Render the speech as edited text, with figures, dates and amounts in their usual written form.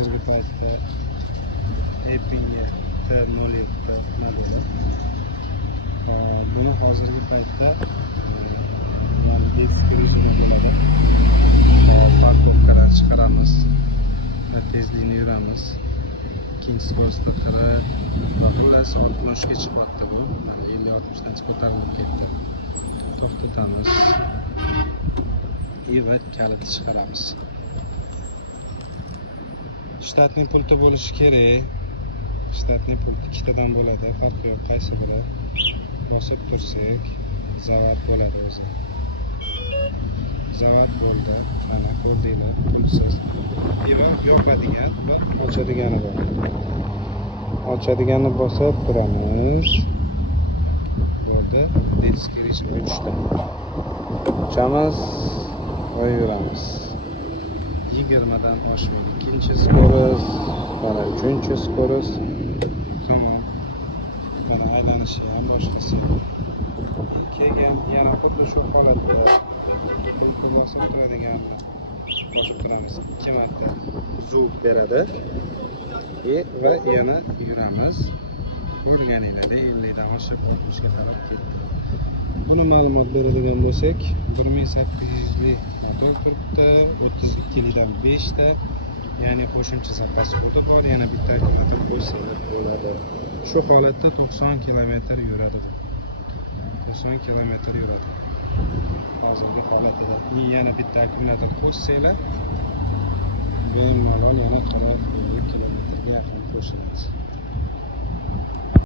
hozirgi paytda Apple'ga T07 modeli. Buni hozirgi paytda mana disk rejimi bo'ladi. Parkovkadan chiqaramiz va tezlikni yuramiz. Ikkinchi skorostda qilib, xullas turmushga chiqyapti bu. Mana 50-60 dan ko'tarilib ketdi. To'xtatamiz. Va kalitni chiqaramiz. Shtatning pulti bo'lishi kerak. Shtatning pulti ikkitadan bo'ladi, farqi yo'q, qaysi bo'ladi. Bosib tursak, zavat bo'ladi o'zi. Zavat bo'ldi. Mana ko'rdinglar, pulsiz. Yopadigan va ochadigani bor. Ochadiganni bosib turamiz. Bo'ldi. Disk rejimi tushdi. Ochamiz. Qo'yaveramiz. 20 dan oshmaydi. Ikkinchi skoros, mana uchinchi skoros. Tamam. Mana aylanishi ham boshqasi. Keyin yana xuddi shu holatda bosib turadigan bosib turamiz. 2 marta zub beradi. Va yana yuramiz. Ko'rganinglarda 50 dan oshib 60 ga taraf ketdi. Buni ma'lumot beradigan bo'lsak, 1800 lik motor turibdi, 32 dan 5 ta, ya'ni qo'shimcha zapas-kodi bor, yana bitta akkumulyator qo'ysangiz bo'ladi. Shu holatda 90 kilometr yuradi. 90 kilometr yuradi. Hozirgi holatida yana bitta akkumulyator qo'shsanglar, bemalol yana 40 kilometrga yaqin qo'shiladi.